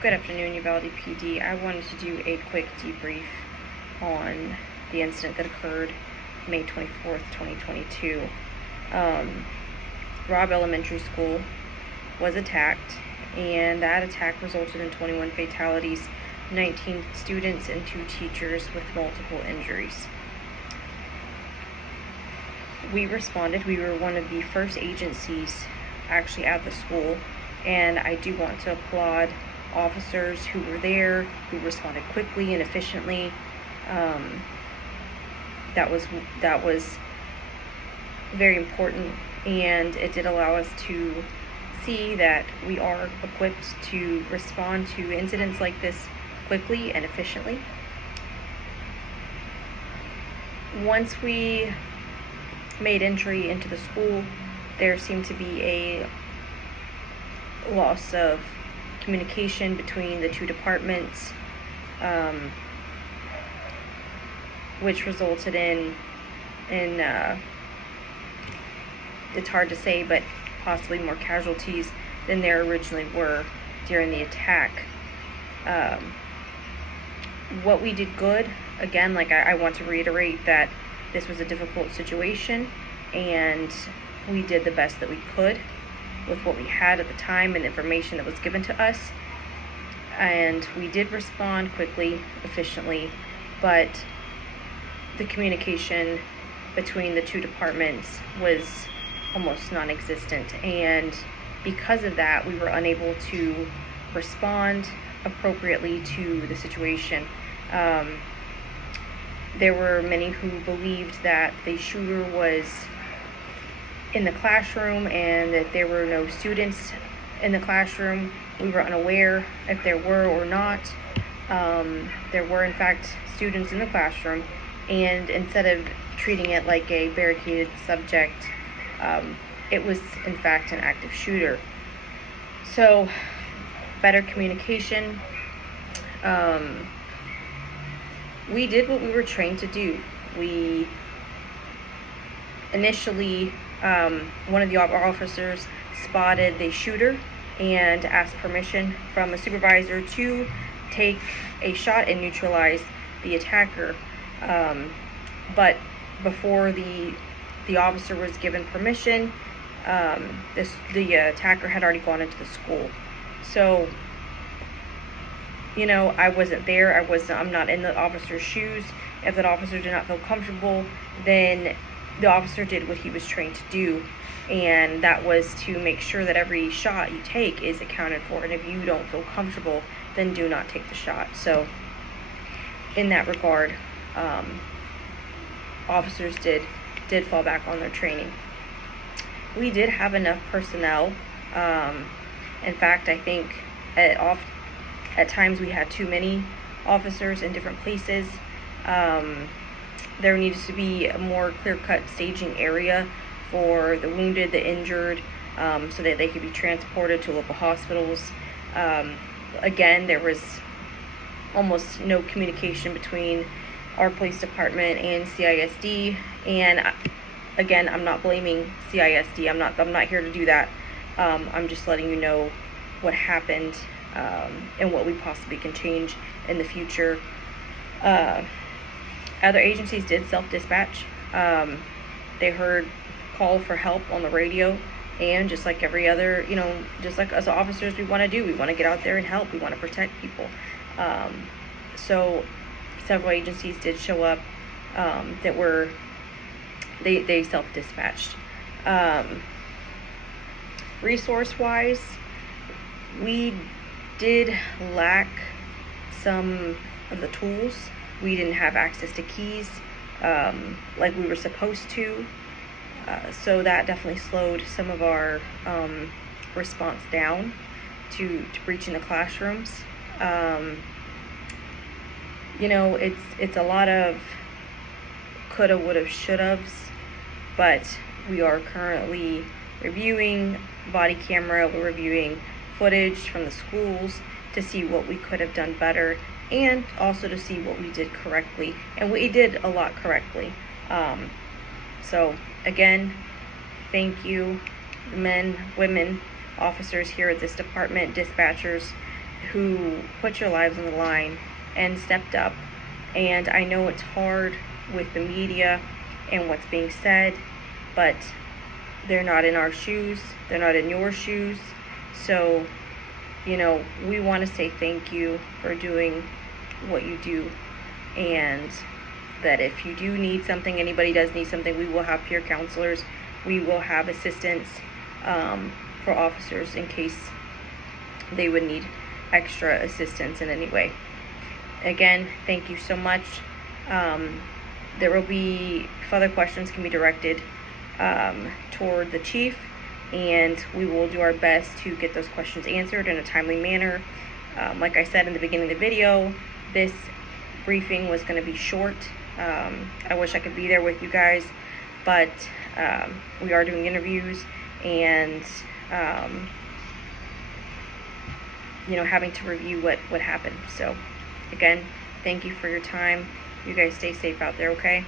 Good afternoon, Uvalde PD. I wanted to do a quick debrief on the incident that occurred May 24th, 2022. Robb Elementary School was attacked, and that attack resulted in 21 fatalities, 19 students, and 2 teachers with multiple injuries. We responded. We were one of the first agencies actually at the school, and I do want to applaud officers who were there, who responded quickly and efficiently. That was very important, and it did allow us to see that we are equipped to respond to incidents like this quickly and efficiently. Once we made entry into the school, there seemed to be a loss of communication between the 2 departments, which resulted in it's hard to say, but possibly more casualties than there originally were during the attack. What we did good, again, I want to reiterate that this was a difficult situation, and we did the best that we could with what we had at the time and the information that was given to us. And we did respond quickly, efficiently, but the communication between the 2 departments was almost non-existent, and because of that, we were unable to respond appropriately to the situation. There were many who believed that the shooter was in the classroom and that there were no students in the classroom. We were unaware if there were or not. There were in fact students in the classroom, and instead of treating it like a barricaded subject, it was in fact an active shooter. So better communication. We did what we were trained to do. We initially, one of the officers spotted the shooter and asked permission from a supervisor to take a shot and neutralize the attacker. But before the officer was given permission, the attacker had already gone into the school. So, I wasn't there. I'm not in the officer's shoes. If that officer did not feel comfortable, then the officer did what he was trained to do, and that was to make sure that every shot you take is accounted for. And if you don't feel comfortable, then do not take the shot. So in that regard, officers did fall back on their training. We did have enough personnel. In fact, I think at times we had too many officers in different places. There needed to be a more clear-cut staging area for the wounded, the injured, so that they could be transported to local hospitals. Again, there was almost no communication between our police department and CISD, and again, I'm not blaming CISD. I'm not here to do that. I'm just letting you know what happened, and what we possibly can change in the future. Other agencies did self-dispatch. They heard call for help on the radio, and just like every other, just like us officers, we want to do. We want to get out there and help. We want to protect people. So several agencies did show up that were, they self-dispatched. Resource-wise, we did lack some of the tools. We didn't have access to keys like we were supposed to. So that definitely slowed some of our response down to breaching the classrooms. It's a lot of coulda, woulda, shoulda's, but we are currently reviewing body camera. We're reviewing footage from the schools to see what we could have done better, and also to see what we did correctly. And we did a lot correctly. So again, thank you, men, women, officers here at this department, dispatchers, who put your lives on the line and stepped up. And I know it's hard with the media and what's being said, but they're not in our shoes, they're not in your shoes. So, you know, we want to say thank you for doing what you do, and that if you do need something, anybody does need something, we will have peer counselors, we will have assistance for officers in case they would need extra assistance in any way. Again, thank you so much. There will be further questions can be directed toward the chief, and we will do our best to get those questions answered in a timely manner. Like I said in the beginning of the video, this briefing was going to be short. I wish I could be there with you guys, but we are doing interviews and you know, having to review what happened. So again, thank you for your time. You guys stay safe out there, okay?